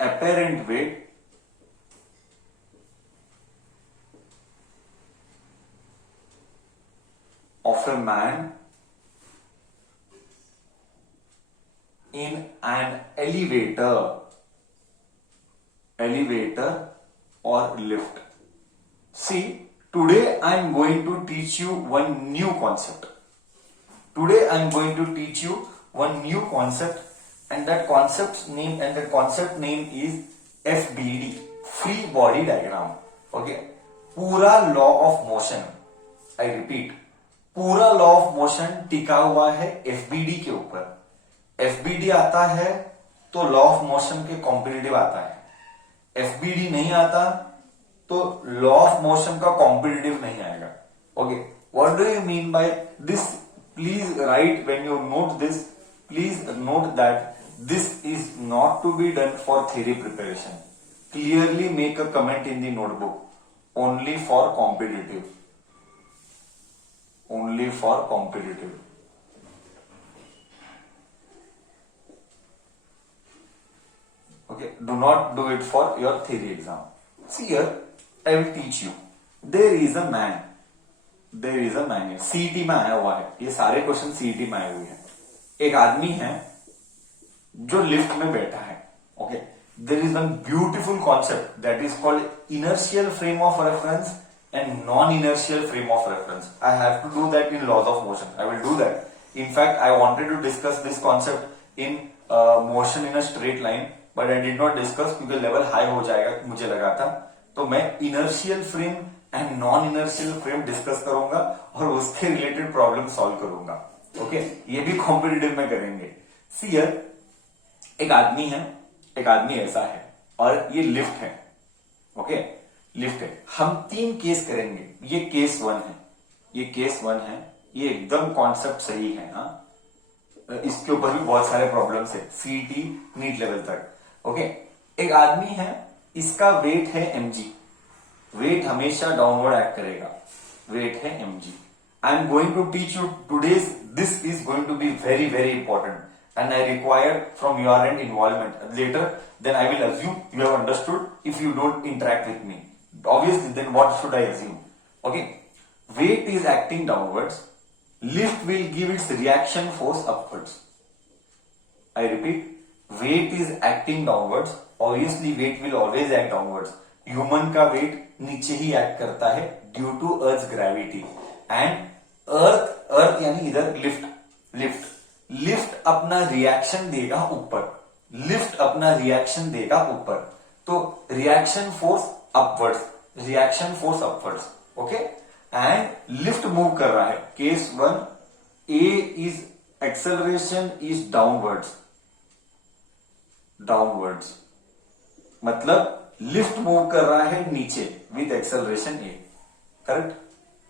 apparent weight of a man in an elevator or lift. See, today I am going to teach you one new concept. And that concept name is FBD, free body diagram. Okay, पूरा law of motion, I repeat, पूरा law of motion टिका हुआ है FBD के ऊपर. FBD आता है तो लॉ ऑफ मोशन के कॉम्पिटिटिव आता है. एफबीडी नहीं आता तो लॉ ऑफ मोशन का कॉम्पिटिटिव नहीं आएगा. Okay, what do you mean by this? Please write when you note this, please note that this is not to be done for theory preparation. Clearly make a comment in the notebook, only for competitive. Only for competitive. Okay, do not do it for your theory exam. See here, I will teach you. There is a man here. CET में आया हुआ है, ये सारे question CET में आए हुए हैं. एक आदमी है जो लिफ्ट में बैठा है. Okay, there is one beautiful concept that is called inertial frame of reference and non-inertial frame of reference. I have to do that in laws of motion. I will do that. In fact, I wanted to discuss this concept in motion in a straight line, but I did not discuss क्योंकि level high हो जाएगा मुझे लगा था. तो मैं inertial frame and non-inertial frame discuss करूंगा और उसके related problem solve करूंगा. Okay, ये भी competitive में करेंगे. See here, एक आदमी ऐसा है और ये लिफ्ट है. Okay, लिफ्ट है. हम 3 केस करेंगे. ये केस 1 है. ये एकदम कॉन्सेप्ट सही है. हाँ, इसके ऊपर भी बहुत सारे प्रॉब्लम्स है सीईटी नीट लेवल तक. ओके, एक आदमी है, इसका वेट है mg. वेट हमेशा डाउनवर्ड एक्ट करेगा. वेट है mg. I am going to teach you today's. This is going to be very very important and I require from your end involvement. Later, then I will assume you have understood if you don't interact with me. Obviously, then what should I assume? Okay, weight is acting downwards. Lift will give its reaction force upwards. I repeat, weight is acting downwards. Obviously, weight will always act downwards. Human का weight नीचे ही act करता है due to Earth's gravity. And Earth यानी इधर lift अपना reaction देगा ऊपर. तो reaction force upwards. Okay, and lift move कर रहा है. Case 1 A is acceleration is downwards. मतलब लिफ्ट मूव कर रहा है नीचे with acceleration A. Correct?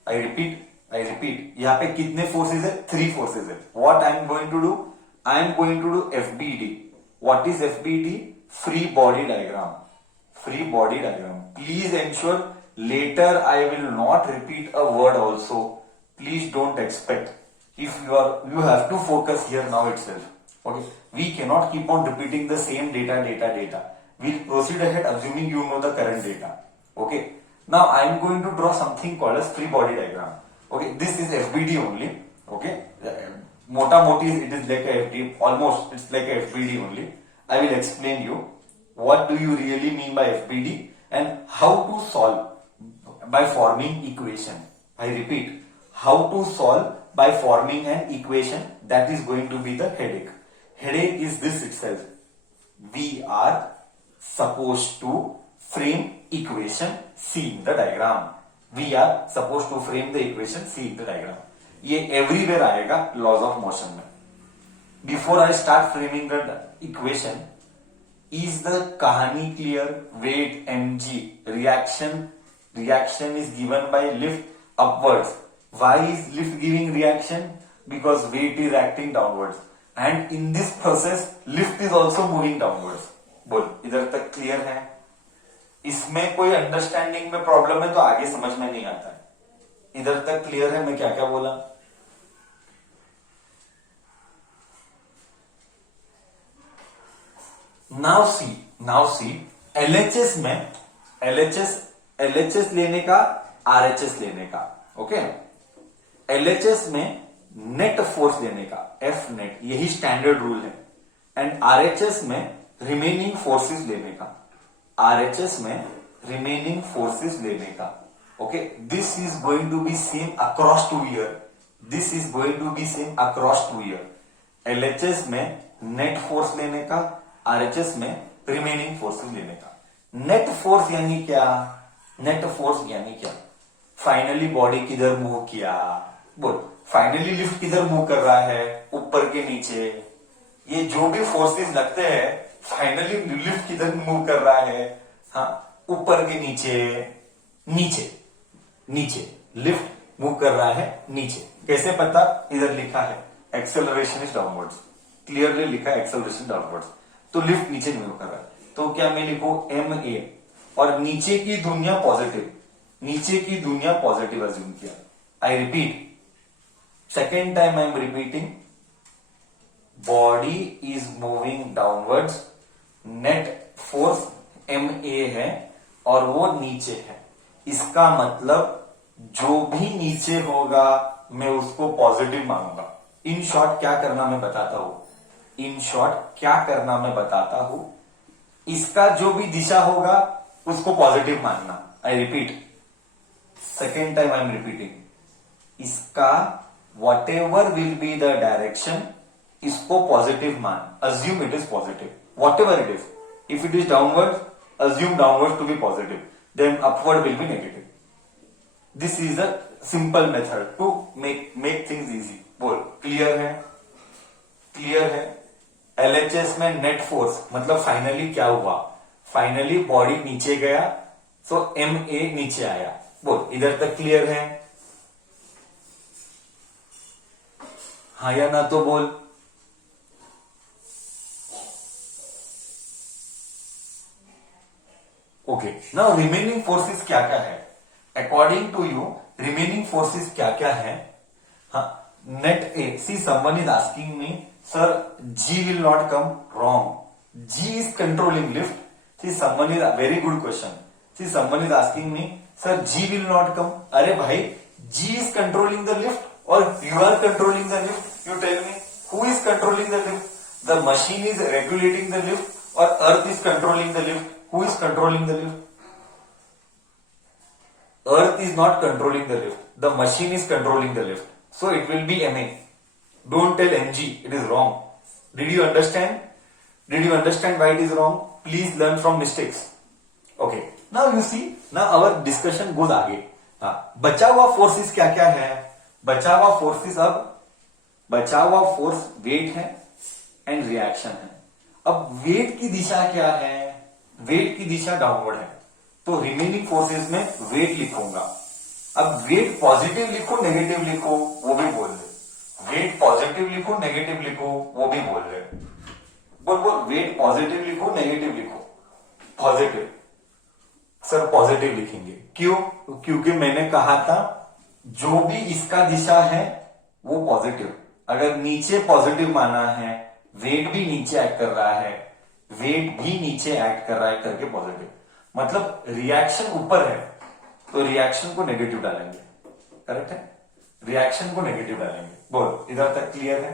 I repeat, यहां पे कितने फोर्सेस है? 3 फोर्सेस है. What I am going to do? FBD. What is FBD? Free body diagram. Please ensure later I will not repeat a word also. Please don't expect. If you have to focus here now itself. Okay, we cannot keep on repeating the same data. We'll proceed ahead assuming you know the current data. Okay, now I am going to draw something called as free body diagram. Okay, this is FBD only. Okay, mota moti it is like a FD, almost it's like a FBD only. I will explain you what do you really mean by FBD and how to solve by forming equation. I repeat, how to solve by forming an equation. That is going to be the headache. Headache is this itself. We are supposed to frame equation C in the diagram. ये everywhere आएगा laws of motion में. Before I start framing the equation, is the kahani clear? Weight mg, reaction is given by lift upwards. Why is lift giving reaction? Because weight is acting downwards, and in this process lift is also moving downwards. बोल, इधर तक clear है? इसमें कोई understanding में problem है तो आगे समझ में नहीं आता है. इधर तक क्लियर है मैं क्या क्या बोला? Now see, now see, LHS में एलएचएस लेने का, आरएचएस लेने का, ओके। एलएचएस में नेट फोर्स लेने का, एफ नेट, यही स्टैंडर्ड रूल है। एंड आरएचएस में रिमेनिंग फोर्सेस लेने का, आरएचएस में रिमेनिंग फोर्सेस लेने का, okay. This is going to be same across 2 year, this is going to be same across 2 year. LHS में नेट फोर्स लेने का, आरएचएस में रिमेनिंग फोर्सेस लेने का। नेट फोर्स यानी क्या? नेट फोर्स यानी क्या? फाइनली बॉडी किधर मूव किया, बोल, फाइनली लिफ्ट किधर मूव कर रहा है, ऊपर के नीचे, ये जो भी फोर्सेस लगते हैं, फाइनली लिफ्ट किधर मूव कर रहा है, हाँ, ऊपर के नीचे, नीचे, नीचे, लिफ्ट मूव कर रहा है नीचे। कैसे पता? इधर लिखा है एक्सेलरेशन इज डाउनवर्ड्स, क्लियरली लिखा है एक्सेलरेशन डाउनवर्ड्स, तो लिफ्ट नीचे मूव कर रहा है। तो क्या मैं लिखूं MA, और नीचे की दुनिया पॉजिटिव, नीचे की दुनिया पॉजिटिव अज्यूम किया। आई repeat, second time I am repeating, body is moving downwards, net force MA है और वो नीचे है। इसका मतलब जो भी नीचे होगा मैं उसको पॉजिटिव मानूंगा। इन शॉर्ट क्या करना मैं बताता हूं, इन शॉर्ट क्या करना मैं बताता हूं, इसका जो भी दिशा होगा उसको पॉजिटिव मानना। I repeat, second time I am repeating, इसका whatever will be the direction, इसको पॉजिटिव मान, assume it is positive, whatever it is. If it is downward, assume downward to be positive, then upward will be negative. This is a simple method to make things easy. बोल, clear है? Clear है? LHS में net force मतलब finally क्या हुआ, finally body नीचे गया, सो MA नीचे आया। बोल, इधर तक क्लियर है? हाँ या ना तो बोल। ओके, नाउ रिमेनिंग फोर्सेस क्या क्या है? According to you remaining forces क्या क्या है? हाँ, net A, see someone is asking me, sir G will not come, wrong. G is controlling lift. See, someone is, very good question. See, someone is asking me, sir G will not come. अरे भाई, G is controlling the lift or you are controlling the lift? You tell me, who is controlling the lift? The machine is regulating the lift or earth is controlling the lift? Who is controlling the lift? Earth is not controlling the lift. The machine is controlling the lift. So it will be MA. Don't tell MG, it is wrong. Did you understand? Did you understand why it is wrong? Please learn from mistakes. Okay. Now you see, now our discussion goes आगे। हाँ, बचा हुआ forces क्या क्या है? बचा हुआ forces, अब बचा हुआ फोर्स वेट है एंड रिएक्शन है। अब वेट की दिशा क्या है? वेट की दिशा डाउनवर्ड है, तो रिमेनिंग फोर्सेस में वेट लिखूंगा। अब वेट पॉजिटिव लिखो नेगेटिव लिखो वो भी बोल दे, वेट पॉजिटिव लिखो नेगेटिव लिखो वो भी बोल रहे। बोल बोल, वेट पॉजिटिव लिखो नेगेटिव लिखो। पॉजिटिव, सर पॉजिटिव लिखेंगे, क्यों? क्योंकि मैंने कहा था जो भी इसका दिशा है वो पॉजिटिव। अगर नीचे पॉजिटिव माना है, वेट भी नीचे एक्ट कर रहा है, वेट भी नीचे एक्ट कर रहा है करके पॉजिटिव, मतलब रिएक्शन ऊपर है तो रिएक्शन को नेगेटिव डालेंगे। करेक्ट है? रिएक्शन को नेगेटिव डालेंगे। बोल, इधर तक क्लियर है?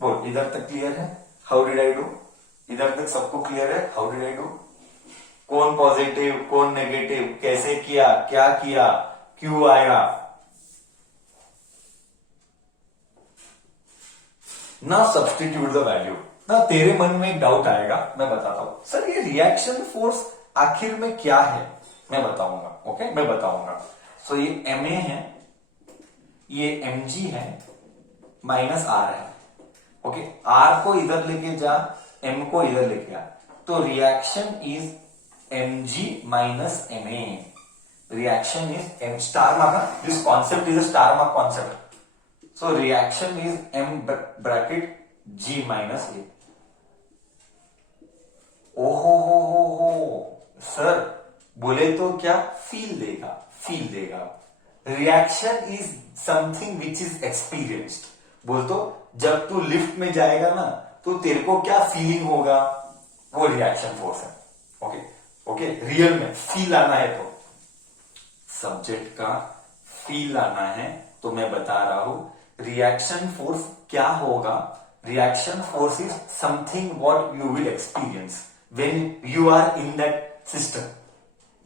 बोल, इधर तक क्लियर है? How did I do? इधर तक सबको क्लियर है? How did I do? कौन पॉजिटिव कौन नेगेटिव, कैसे किया, क्या किया, क्यों आया? ना सब्सटीट्यूट द वैल्यू। ना तेरे मन में एक डाउट आएगा, मैं बताता हूं, सर ये रिएक्शन फोर्स आखिर में क्या है? मैं बताऊंगा। ओके, मैं बताऊंगा। सो ये MA है, ये MG है, माइनस R है। ओके, R को इधर लेके जा, M को इधर लेके आ, तो reaction is MG minus MA। Reaction is M star mark, this concept is a star mark concept. So reaction is M bracket G minus A। ओहो हो, सर बोले तो क्या फील देगा, फील देगा। Reaction is something which is experienced. बोल तो जब तू लिफ्ट में जाएगा ना तो तेरे को क्या फीलिंग होगा, वो रिएक्शन फोर्स है। ओके, रियल में फील आना है तो सब्जेक्ट का फील आना है तो मैं बता रहा हूं रिएक्शन फोर्स क्या होगा. Reaction force is something what you will experience when you are in that system.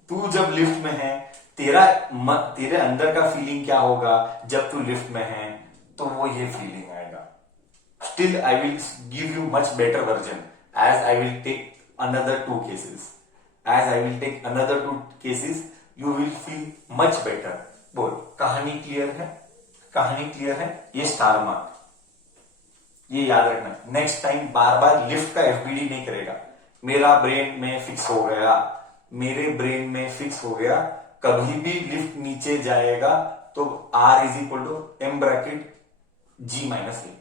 तू जब लिफ्ट में है, तेरे अंदर का फीलिंग क्या होगा जब तू लिफ्ट में है, तो वो ये फीलिंग आएगा. Still I will give you much better version as I will take another two cases. As I will take another two cases, you will feel much better. बोल, कहानी क्लियर है? कहानी क्लियर है? ये स्टार मार्क, ये याद रखना. Next time बार बार lift का एफबीडी नहीं करेगा. मेरा ब्रेन में फिक्स हो गया, मेरे ब्रेन में फिक्स हो गया, कभी भी लिफ्ट नीचे जाएगा तो R is equal to M bracket G minus A,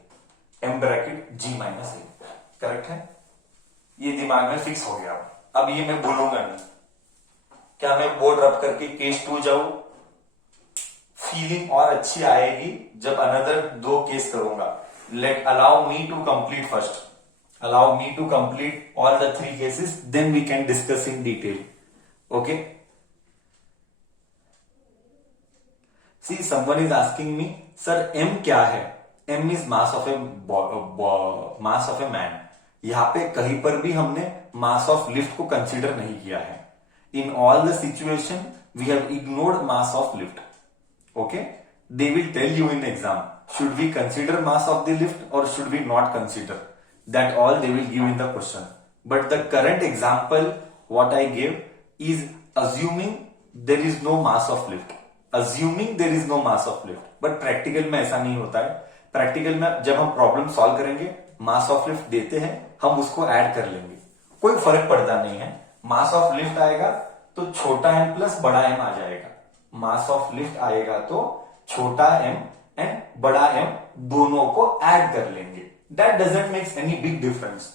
M bracket G minus A. Correct है? ये दिमाग में फिक्स हो गया. अब ये मैं बोलूंगा नहीं. क्या मैं बोर्ड रब करके केस 2 जाऊं? फीलिंग और अच्छी आएगी जब अनदर 2 केस करूंगा. Let allow me to complete first. Allow me to complete all the 3 cases, then we can discuss in detail. Okay. See someone is asking me, sir M क्या है? M is mass of a man. यहां पे कहीं पर भी हमने mass of lift को consider नहीं किया है. In all the situation we have ignored mass of lift. Okay, they will tell you in exam should we consider mass of the lift और should we not consider. That all they will give in the question. But the current example what I give is assuming there is no mass of lift. Assuming there is no mass of lift. But practical में ऐसा नहीं होता है. Practical में जब हम problem solve करेंगे, मास of lift देते हैं, हम उसको ऐड कर लेंगे, कोई फर्क पड़ता नहीं है. मास ऑफ लिफ्ट आएगा तो छोटा एम प्लस बड़ा एम आ जाएगा. मास ऑफ लिफ्ट आएगा तो छोटा एम एंड बड़ा एम दोनों को ऐड कर लेंगे. That doesn't makes any big difference.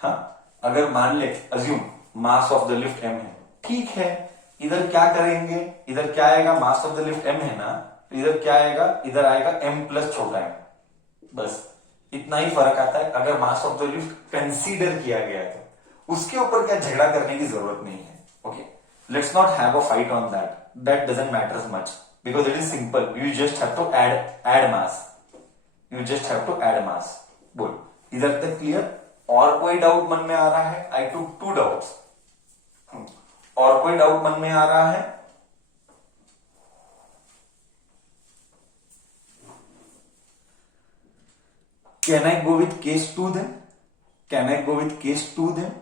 हाँ, अगर मान ले assume mass of the lift M है, ठीक है. इधर क्या करेंगे? इधर क्या आएगा? Mass of the lift M है ना, इधर क्या आएगा? इधर आएगा एम प्लस छोटा एम. बस इतना ही फर्क आता है. अगर मास ऑफ द लिफ्ट कंसीडर किया गया तो उसके ऊपर क्या झगड़ा करने की जरूरत नहीं है. Okay, let's not have a fight on that. That doesn't matters much because it is simple. You just have to add mass. You just have to add mass. बोल, इधर तक क्लियर? और कोई डाउट मन में आ रहा है? आई टुक 2 डाउट्स. और कोई डाउट मन में आ रहा है? Can I go with case 2 then? Can I go with case 2 then?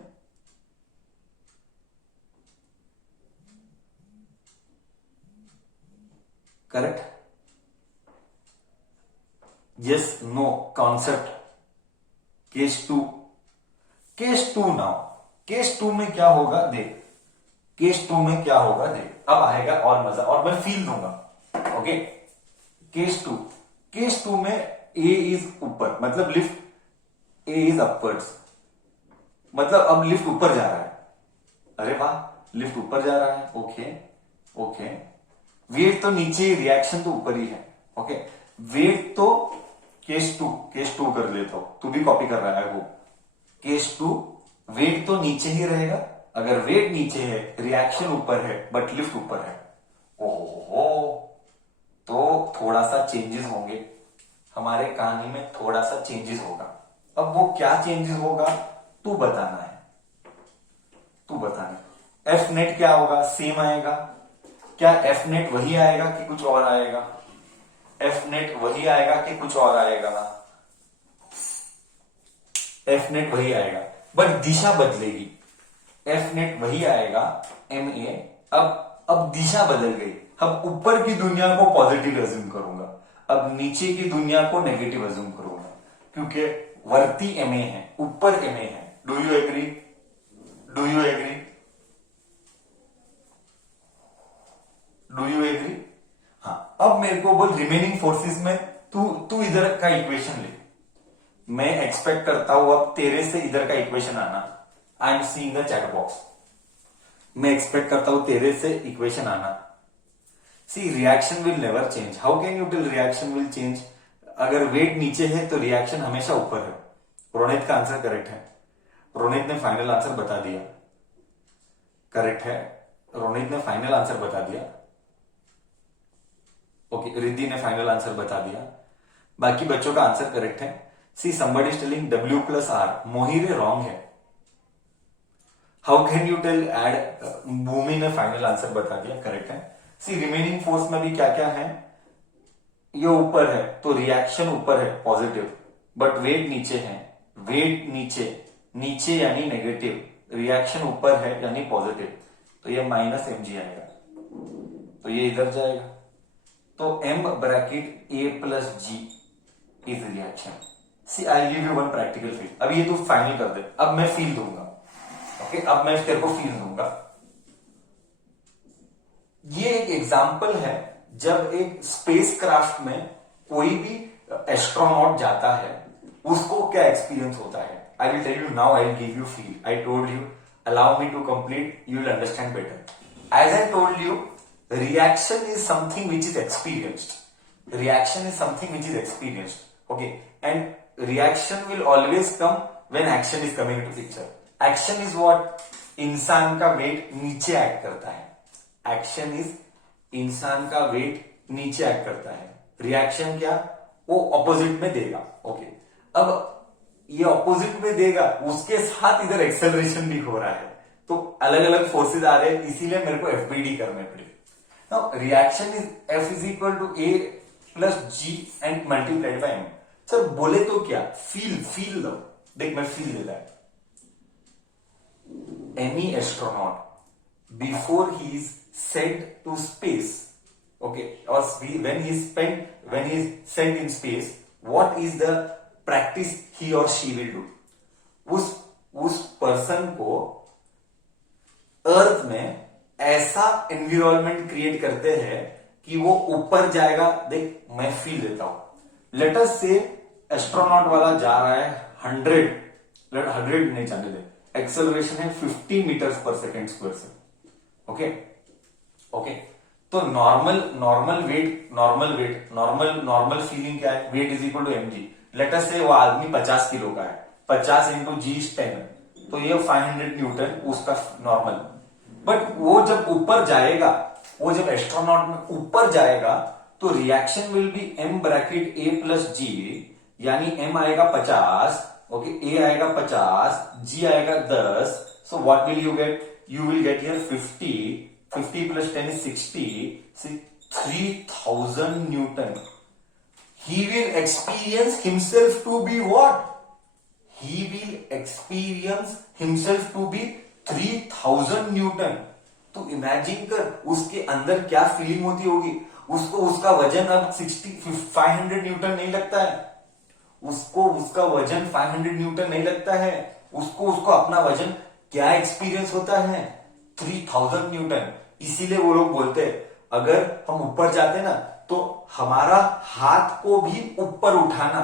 Correct? Yes, no, concept. Case 2. Case 2 now. Case 2 में क्या होगा देख. Case 2 में क्या होगा देख. अब आएगा और मजा, और मैं फील दूंगा. Okay, Case 2. Case 2 में A इज ऊपर, मतलब लिफ्ट A इज अपवर्ड्स, मतलब अब लिफ्ट ऊपर जा रहा है. अरे वाह, लिफ्ट ऊपर जा रहा है. Okay okay. वेट तो नीचे, रिएक्शन तो ऊपर ही है. ओके, वेट तो केस टू कर लेता हूं. तू भी कॉपी कर रहा है वो. केस 2 वेट तो नीचे ही रहेगा. अगर वेट नीचे है, रिएक्शन ऊपर है, बट लिफ्ट ऊपर है. ओहो, तो थोड़ा सा चेंजेस होंगे हमारे कहानी में. थोड़ा सा चेंजेस होगा. अब वो क्या चेंजेस होगा तू बताना है. तू बताना. एफ नेट क्या होगा? सेम आएगा. क्या एफ नेट वही आएगा कि कुछ और आएगा? एफ नेट वही आएगा कि कुछ और आएगा? एफ नेट वही आएगा, बट दिशा बदलेगी. एफ नेट वही आएगा एम ए. अब दिशा बदल गई. अब ऊपर की दुनिया को पॉजिटिव एज्यूम करूंगा, अब नीचे की दुनिया को नेगेटिव एज्यूम करूंगा, क्योंकि वर्ती एमए है, ऊपर एमए है. Do you agree? Do you agree? Do you agree? हाँ. अब मेरे को बोल रिमेनिंग फोर्सेस में तू इधर का इक्वेशन ले. मैं एक्सपेक्ट करता हूं अब तेरे से इधर का इक्वेशन आना. I am seeing the chat box. मैं एक्सपेक्ट करता हूं तेरे से इक्वेशन आना. See, reaction will never change. How can you tell reaction will change? अगर वेट नीचे है तो रिएक्शन हमेशा ऊपर है. रोनित का आंसर करेक्ट है. रोनित ने फाइनल आंसर बता दिया. करेक्ट है। रोनित ने फाइनल आंसर बता दिया। ओके, रिद्धि ने फाइनल आंसर बता दिया। बाकी बच्चों का आंसर करेक्ट है। See somebody is telling W plus R, Mohire wrong है। हाउ कैन यू टेल एड, भूमि ने फाइनल आंसर बता दिया, करेक्ट है। सी रिमेनिंग फोर्स में भी क्या क्या है, ये ऊपर है तो रिएक्शन ऊपर है पॉजिटिव, बट वेट नीचे है, वेट नीचे, नीचे यानी नेगेटिव, रिएक्शन ऊपर है यानी पॉजिटिव, तो ये माइनस mg आएगा, तो ये इधर जाएगा। तो m bracket a plus g is reaction. See I give you one practical feel, अब ये तू फाइनल कर दे, अब मैं फील दूंगा। ओके, अब मैं तेरे को फील दूंगा। ये एक एग्जाम्पल है, जब एक स्पेस क्राफ्ट में कोई भी एस्ट्रोनॉट जाता है उसको क्या एक्सपीरियंस होता है। I will tell you now, I will give you feel. I told you, allow me to complete, you will understand better. As I told you, reaction is something which is experienced. Reaction is something which is experienced. Okay, and reaction will always come when action is coming into picture. Action is what? इंसान का wait नीचे act करता है। Action is इंसान का wait नीचे act करता है। रिएक्शन क्या? वो ऑपोजिट में देगा। ओके, अब ये ऑपोजिट में देगा, उसके साथ इधर एक्सेलरेशन भी हो रहा है, तो अलग अलग फोर्सेस आ रहे हैं, इसीलिए मेरे को एफबीडी करने पड़े। Now reaction is F is equal to A plus G and multiplied by M। Sir बोले तो क्या, फील दो, देख मैं फील देता है। Any astronaut before he is sent to space, okay, और when he is sent in space, what is the practice he or she will do? उस पर्सन को अर्थ में ऐसा एनवायरमेंट क्रिएट करते हैं कि वो ऊपर जाएगा। देख मैं फील देता हूं। लेट अस से एस्ट्रोनॉट वाला जा रहा है 100 नहीं जाने दे, एक्सेलरेशन है 50 मीटर्स पर सेकेंड स्क्वायर से। ओके ओके, तो नॉर्मल फीलिंग क्या है, weight is equal to mg। Let us say वो आदमी 50 किलो का है, 50 इंटू जी 10, तो ये 500 न्यूटन उसका नॉर्मल। बट वो जब ऊपर जाएगा, वो जब एस्ट्रोनॉट में ऊपर जाएगा, तो reaction will be m bracket a plus g, यानी m आएगा 50, ओके, a आएगा 50, g आएगा 10। So what will you get, you will get here 50 plus 10 is 60, 3000 newton. He will experience himself to be what, he will experience himself to be 3000 newton. तो imagine कर उसके अंदर क्या feeling होती होगी। उसको उसका वजन अब 500 न्यूटन नहीं लगता है, उसको उसका वजन 500 न्यूटन नहीं लगता है, उसको अपना वजन क्या एक्सपीरियंस होता है, 3000 न्यूटन। इसीलिए वो लोग बोलते हैं अगर हम ऊपर जाते ना, तो हमारा हाथ को भी ऊपर उठाना,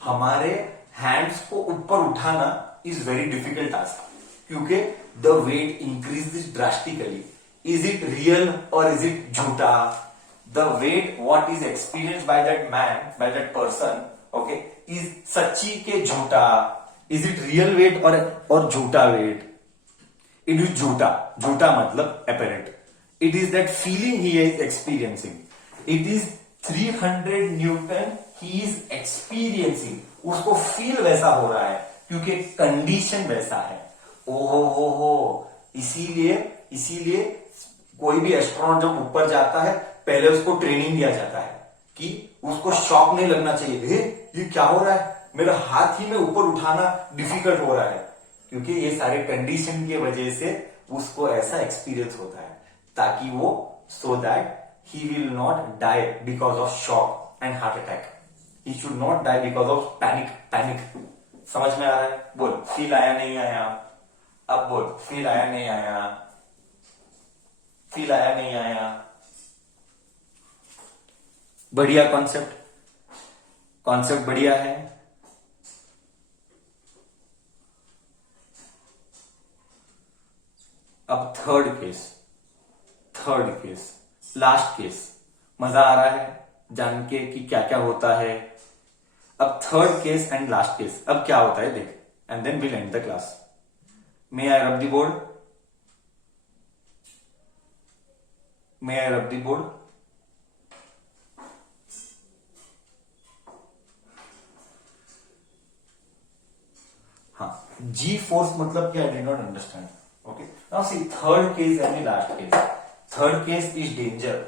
हमारे हैंड्स को ऊपर उठाना इज वेरी डिफिकल्ट टास्क, क्योंकि the weight increases drastically. Is it real और इज इट झूठा? The weight what is experienced by that man, by that person, okay, is सच्ची के झूठा? Is it real weight और झूठा weight? It is झूठा मतलब apparent. It is that feeling he is experiencing. It is 300 Newton he is experiencing. उसको feel वैसा हो रहा है क्योंकि कंडीशन वैसा है। ओहो हो, इसीलिए कोई भी एस्ट्रोनॉट जब ऊपर जाता है, पहले उसको ट्रेनिंग दिया जाता है कि उसको शॉक नहीं लगना चाहिए, ये क्या हो रहा है, मेरा हाथ ही में ऊपर उठाना डिफिकल्ट हो रहा है, क्योंकि ये सारे कंडीशन की वजह से उसको ऐसा एक्सपीरियंस होता है, ताकि वो so that he will not die because of shock and heart attack. He should not die because of panic. समझ में आ रहा है? बोल फील आया नहीं आया? अब बोल फील आया नहीं आया? फील आया नहीं आया? बढ़िया कॉन्सेप्ट बढ़िया है। अब थर्ड केस, लास्ट केस। मजा आ रहा है जान के कि क्या क्या होता है। अब third case and last case, अब क्या होता है देख, and then will end the class. May I rub the board? May I rub the board? हाँ, जी फोर्स मतलब क्या? I did not understand. Okay, now see third case and last case. Third case is danger.